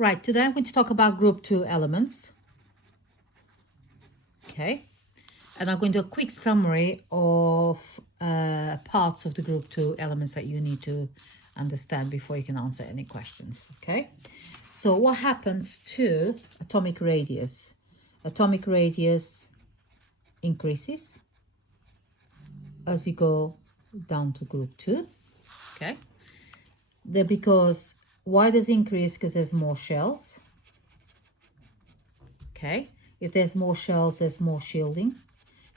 Right, today I'm going to talk about group 2 elements. Okay, and I'm going to do a quick summary of parts of the group 2 elements that you need to understand before you can answer any questions. Okay, so what happens to atomic radius? Atomic radius increases as you go down to group 2. Okay, because why does it increase? Because there's more shells. Okay, if there's more shells, there's more shielding.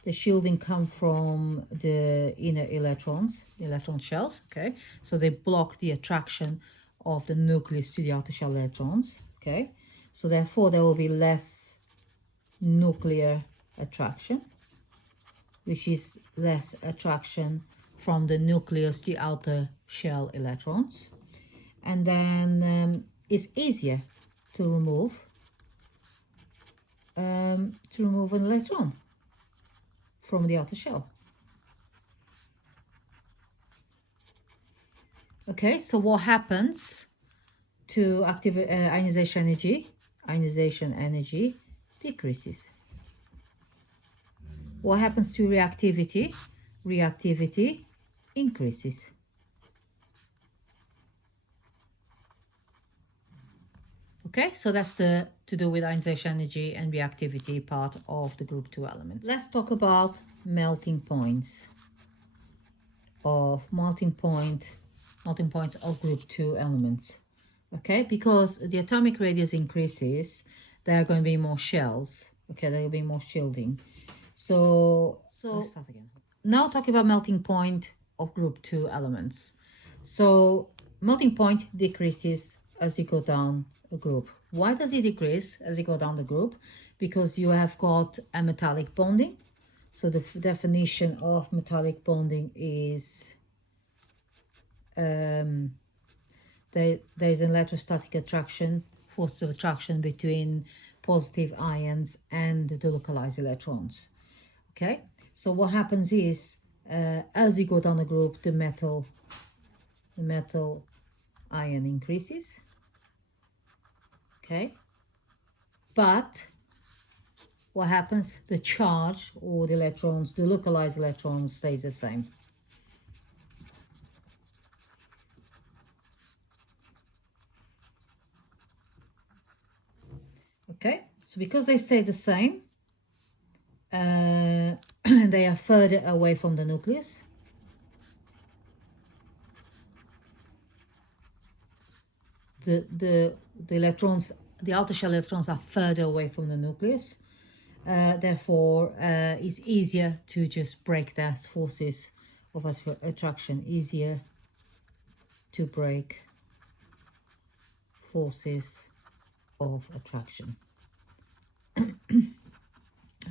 The shielding come from the inner electrons, the electron shells. Okay, so they block the attraction of the nucleus to the outer shell electrons. Okay, so therefore there will be less nuclear attraction, which is less attraction from the nucleus to the outer shell electrons. And then it's easier to remove an electron from the outer shell. Okay, so what happens to active ionization energy? Ionization energy decreases. What happens to reactivity? Reactivity increases. Okay, so that's the to do with ionization energy and reactivity part of the group 2 elements. Let's talk about melting points of points of group 2 elements. Okay, because the atomic radius increases, there are going to be more shells. Okay, there will be more shielding. So let's start again. Now talking about melting point of group 2 elements. So melting point decreases as you go down a group. Why does it decrease as you go down the group? Because you have got a metallic bonding. So the definition of metallic bonding is there is an electrostatic attraction, force of attraction between positive ions and the localized electrons. Okay, so what happens is as you go down the group, the metal ion increases. Okay, but what happens? The charge or the electrons, the localized electrons, stays the same. Okay, so because they stay the same, they are further away from the nucleus. The electrons, the outer shell electrons, are further away from the nucleus. Therefore, it's easier to just break that forces of attraction. Easier to break forces of attraction.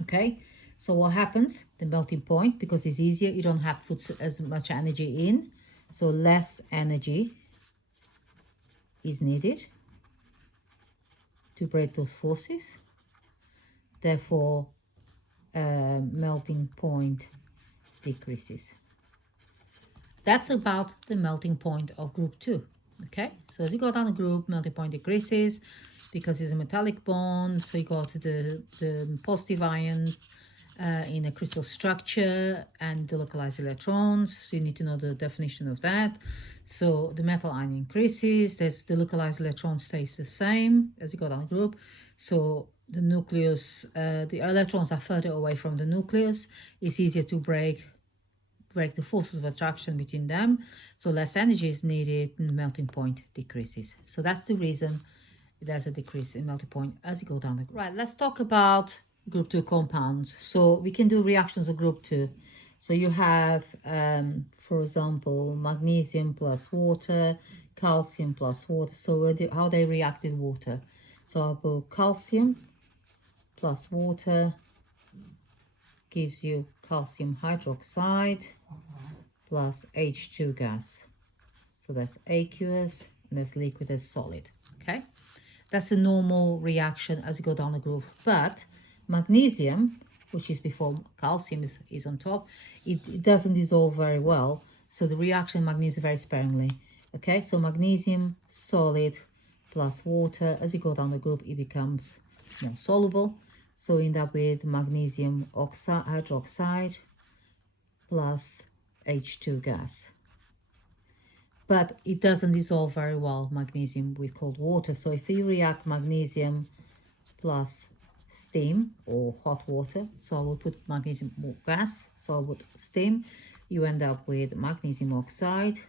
Okay, so what happens? The melting point, because it's easier, you don't have to put as much energy in, so less energy is needed to break those forces. Therefore, melting point decreases. That's about the melting point of group 2. Okay, so as you go down the group, melting point decreases because it's a metallic bond. So you got the positive ion in a crystal structure and the localized electrons. So you need to know the definition of that. So the metal ion increases. There's the localized electron stays the same as you go down the group. So the nucleus, the electrons are further away from the nucleus. It's easier to break the forces of attraction between them, so less energy is needed and the melting point decreases. So that's the reason there's a decrease in melting point as you go down the group. Right, let's talk about group 2 compounds. So we can do reactions of group 2. So you have, for example, magnesium plus water, calcium plus water. So how they react with water. So I'll put calcium plus water gives you calcium hydroxide plus H2 gas. So that's aqueous and that's liquid as solid. Okay, that's a normal reaction as you go down the group. But magnesium, which is before calcium is on top, it doesn't dissolve very well. So the reaction magnesium very sparingly. Okay, so magnesium solid plus water. As you go down the group, it becomes more soluble. So you end up with magnesium oxide, hydroxide plus H2 gas. But it doesn't dissolve very well, magnesium, with cold water. So if you react magnesium plus steam or hot water, so I will put magnesium gas, so I would steam, you end up with magnesium oxide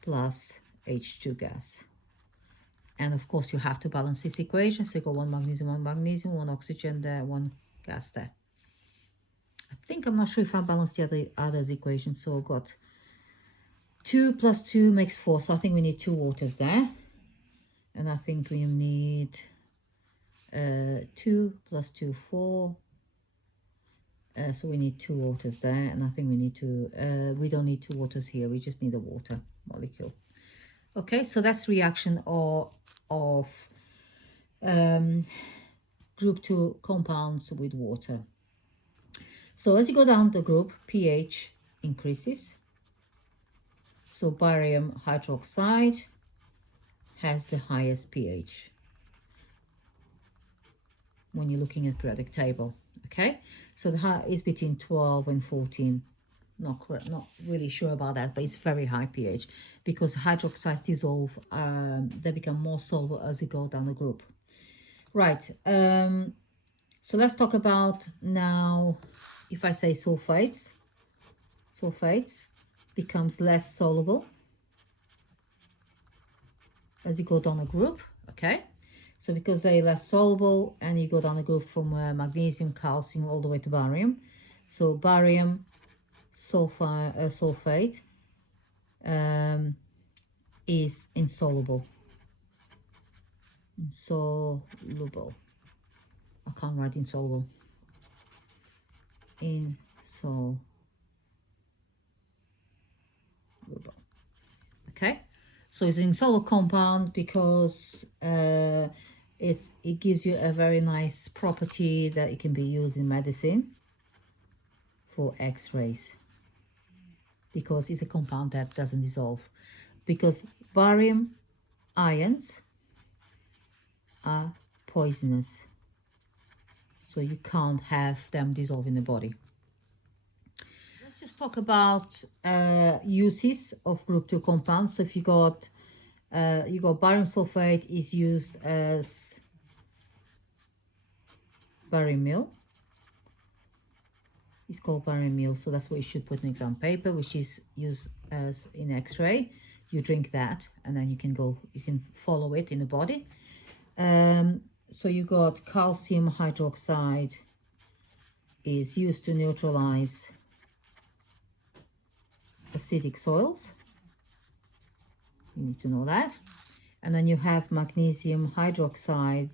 plus H2 gas. And of course you have to balance this equation, so you got one magnesium, one oxygen there, one gas there. I think, I'm not sure if I balanced the others equations, so I've got 2 plus 2 makes 4, so I think we need 2 waters there. And I think we need 2 plus 2, 4. So we need 2 waters there, and I think we need to, we don't need 2 waters here, we just need a water molecule. Okay, so that's reaction of group 2 compounds with water. So as you go down the group, pH increases. So barium hydroxide has the highest pH when you're looking at periodic table. Okay, so the high is between 12 and 14. Not really sure about that, but it's very high pH because hydroxides dissolve, they become more soluble as you go down the group. Right, so let's talk about now, if I say sulfates becomes less soluble as you go down a group. Okay, so because they're less soluble and you go down the group from magnesium, calcium, all the way to barium. So barium sulfate is insoluble. I can't write insoluble. Insoluble. Okay, so it's an insoluble compound because it gives you a very nice property that it can be used in medicine for X-rays, because it's a compound that doesn't dissolve, because barium ions are poisonous, so you can't have them dissolve in the body. Let's just talk about uses of group 2 compounds. So if you got barium sulfate is used as barium meal. It's called barium meal, so that's what you should put in exam paper, which is used as in X-ray. You drink that and then you can follow it in the body. So you got calcium hydroxide is used to neutralize acidic soils. You need to know that. And then you have magnesium hydroxide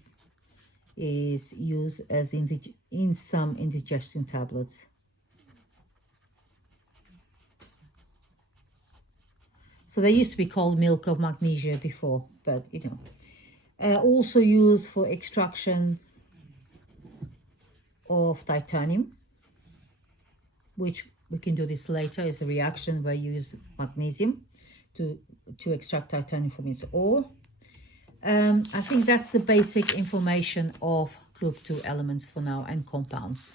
is used as in some indigestion tablets. So they used to be called milk of magnesia before, but you know. Also used for extraction of titanium, which we can do this later. It's a reaction where you use magnesium to extract titanium from its ore. I think that's the basic information of group 2 elements for now and compounds.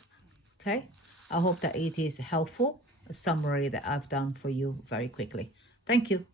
Okay, I hope that it is helpful, a summary that I've done for you very quickly. Thank you.